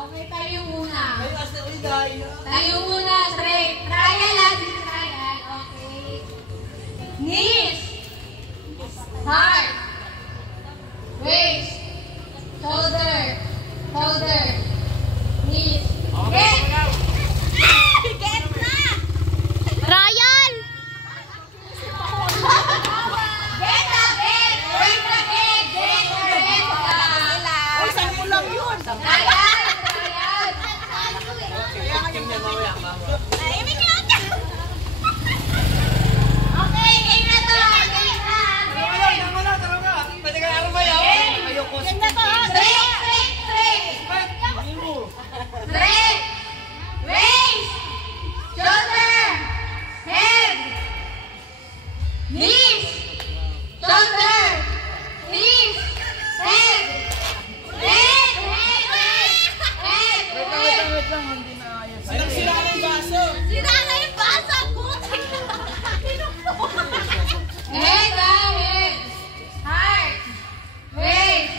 Okay, tayo muna. Tayo muna, straight. Trial lang, trial. Okay. Knees. Heart. Waist. Shoulder. Shoulder. Knees. Get. Get na! Trial! Get na, get! Get na, get! Get na, get! Uy, saan mo lang yun? Trial! Okay, game na to! Game na! Pwede ka arabayaw? Ayoko. Straight! Straight! Straight! Straight! Waist! Shoulder! Head! Knees! Shoulder! Knees! Head! Head! Head! Head! Head! Wait lang, hindi na ayos. Sira na yung baso. Sira na yung basa! Putik na! Head! Head! Heart! Waist!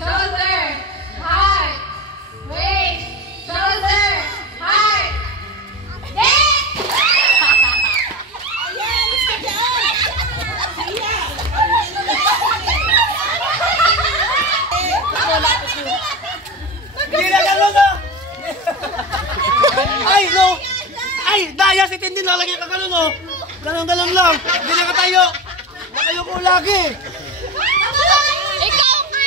Shoulder! Heart! Waist! Shoulder! Heart! Get! Ayan, gusto dyan. Siya. Hindi na gano'n na. Ay, no. Ay, daya si Tindin na lagi ka gano'n, no. Ganon-ganon lang. Hindi na katayo. Nakayoko lagi. Ikaw nga!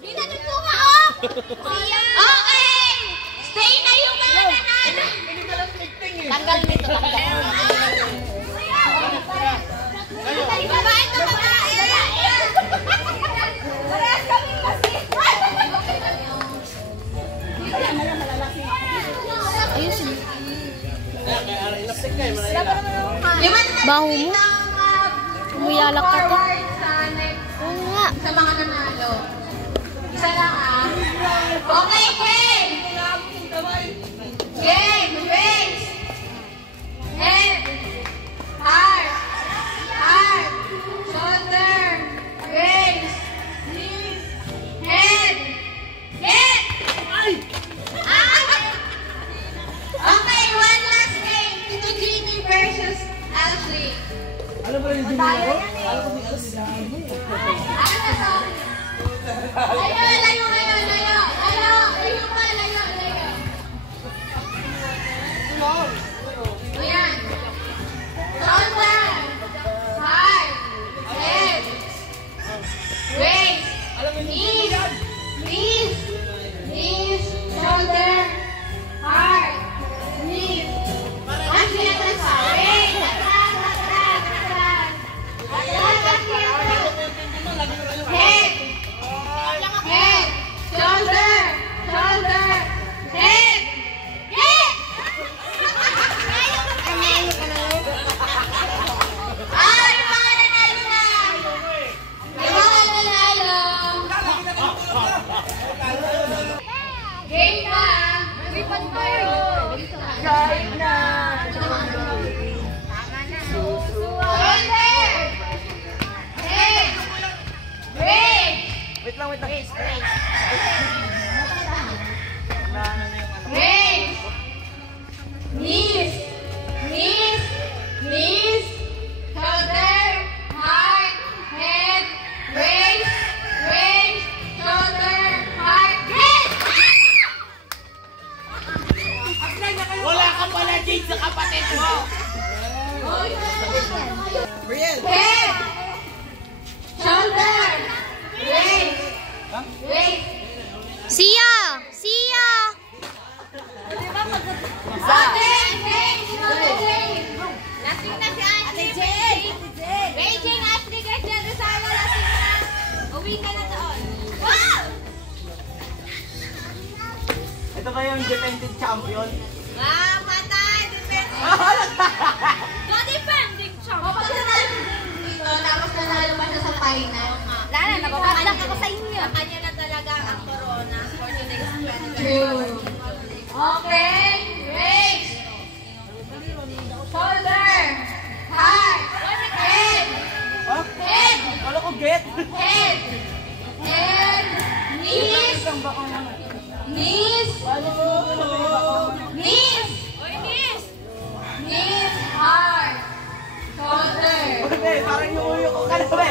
Ginanong mo nga, oh! Okay! Stay na yung mga nanalo! Hindi ka lang tigting eh. Tanggal nito, tanggal. Babae to babae! Parehas kami kasi! Ayusin. Kaya ilastik ka eh. Baho mo? Umuyalak ka to. Forward sa next Oo nga. sa mga nanalo. Isa lang ah. Okay, game! Game! Waist! Head! Heart! Heart! Shoulder! Waist! Knees! Head! Get! Okay, one last game. Tito Jimmy versus Ashley. Alam mo yung Jimmy ako? Alam ko may alas nila. Ano na to? Layo, layo, layo, layo. Layo, layo pa, layo, layo. Ayan. Shoulder. Heart. Head. Waist. Knees. Knees. Knees. Shoulder. Heart. Knees. Ashley, atras pa. Wait. Atras, atras, atras. Atras, atras. Head. Head. Shoulder. Shoulder. Head. Head. Yung mga nanalo na. Yung mga nanalo. Game na. Ripon tayo. Game na. Shoulder. Head. Waist. Wait lang, wait lang. Waist. Knees. Knees. Knees. Shoulder. Heart. Head. Waist. Waist. Shoulder. Heart. Head. Wala ka pala Jade sa kapatid mo. Real. Head. Shoulder. Waist. Waist. Sia! Sia! Okay. Lasing na si Ashley. Beijing, Ashley, kasi Rizalo, lasing na. Uwi ka na doon. Wow! Ito ba yung defending champion? Wow, patay. Defending. No defending champ! Kapag nanalo dito, tapos nanalo pa siya sa final. Lala, nababadak ako sa inyo. Sa kanya na talaga ang corona for today's 2024. Okay, raise. Shoulder. Heart. Head. Ha? Head. Kala ko get. Head. Head. Knees. Knees. Knees. Knees. Heart. Shoulder. Parang yung uyo ko ka na ba?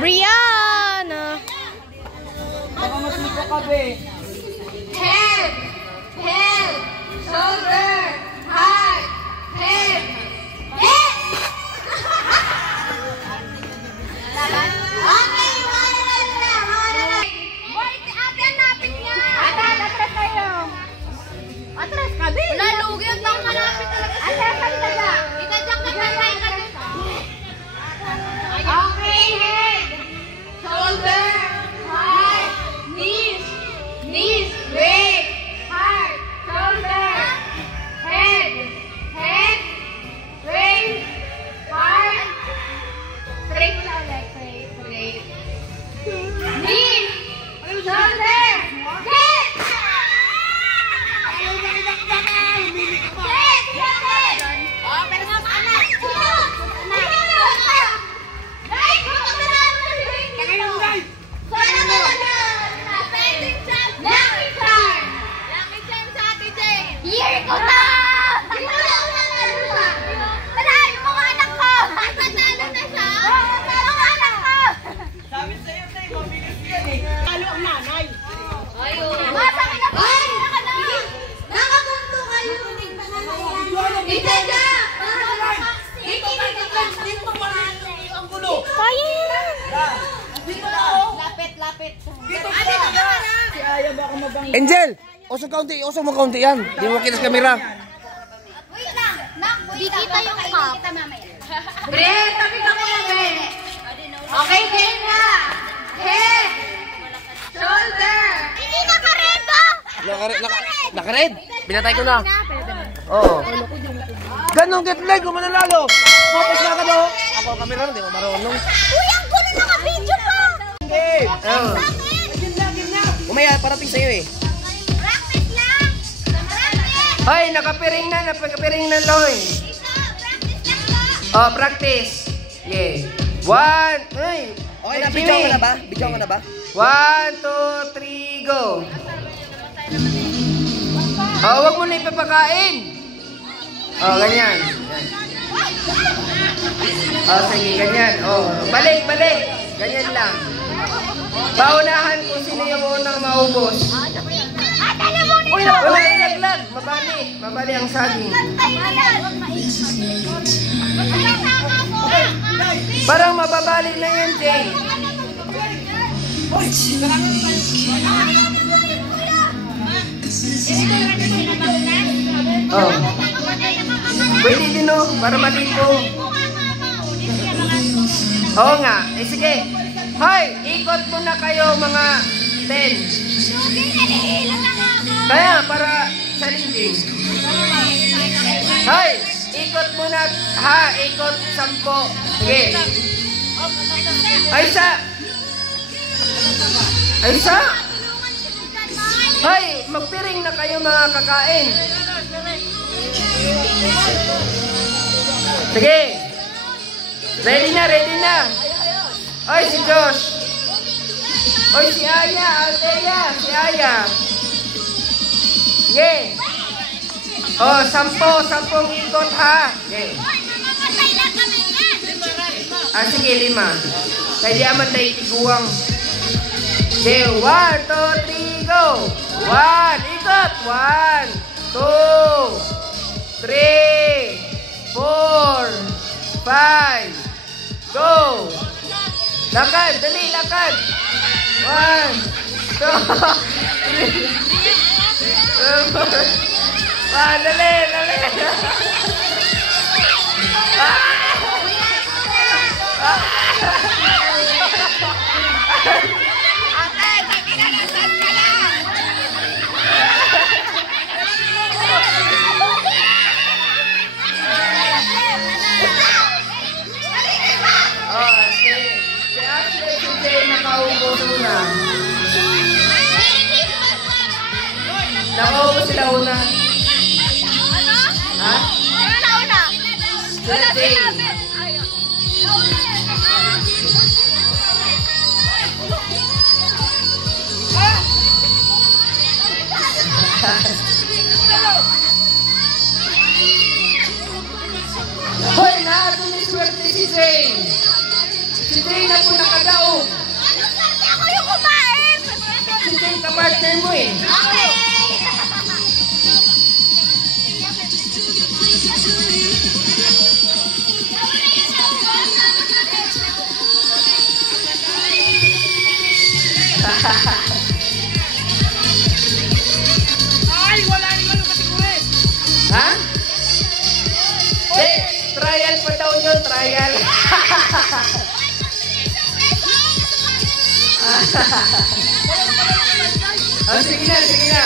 Brianna. Baka masiko ka be. Head. Head. Shoulder. Heart. Head. Head. Okay, wait, ate, napit niya. Ate, atras tayo. Atras ka din. Wala, lugi. Ang tang malapit talaga. Atras ka talaga. Itadyak na kamay ka din. Okay, head. Shoulder. Heart. Knees. Knees. Waist. Heart. Shoulder. Head. Head. Waist. Heart. Straight na ulit. Straight. Knees. Shoulder. Head. Head. Head. Oh, pero mas anak. Guys, huwag ka na naman. Sana mo na. Lucky charm. Lucky charm sa Ate Jane. Year ko na. Tanahin mo mga anak ko. Natalo na siya. Mga anak ko. Sabi sa'yo, Tay, mabilis yan eh. Talo ang nanay. Masa ka na ba? Nakapunto kayo. Ito na. Dito pala ang gulo. Kaya yan. Lapit. Dito pa. Si Aya baka mabang. Angel! Usog mo kaunti yan. Di mo kita sa kamera. Wait lang. Di kita yung cup. Bre, tabi ka muna, Bre. Okay, game na. Head. Shoulder. Hindi naka-red ba? Naka-red. Binatay ko na. Oo. Ganun, get leg. Kung mananalo. Focus na ka daw. Ako ang kamera, hindi mo marunong. Uy, ang gulo naka-video pa. Okay. Bakit? Umaya, parating sa'yo eh. Practice lang. Practice. Ay, nakapiring na, Loy. Ito, practice lang ba? Oh, practice. Yeah. One. Ay. Okay na, bidyo ka na ba? Bidyo ka na ba? 1, 2, 3, go. Oh, wag mo na ipapakain. Oh, ganyan. Oh, sige, ganyan. Oh, balik. Ganyan lang. Paunahan kung sino yung unang maubos. Uy, laglag. Mabali ang saging. Parang mababali na yan, Jay. Oh. Pwede din o, para maligo. Oo nga. Eh sige. Hoy, ikot muna kayo mga 10. Kaya, para sa linding. Hoy, ikot muna. Ha, ikot 10. Sige. Ay, isa. Hoy, magpiring na kayo mga kakain. Sige. Ready na. Oy, si Josh. Oy, si Aya. Althea, si Aya. Sige. Oh, 10 ikot ha. Sige. Sige, 5. Kaya di aman tayo tiguang. Okay, 1, 2, 3, go! 1, ikot! 1, 2, 3, 4, 5, go! Lakad, dali, lakad! 1, 2, 3, 4, dali! Si Ashley, si Jay, nakaubos una. Nakaubos sila una. Ha? Sila Jay. Jay na po nakadaog. Ano swerte ako yung kumain? Si Jay kapartner mo eh. Okay. Ha? Jay, trial pa daw yun, trial. Oh, sige na, sige na.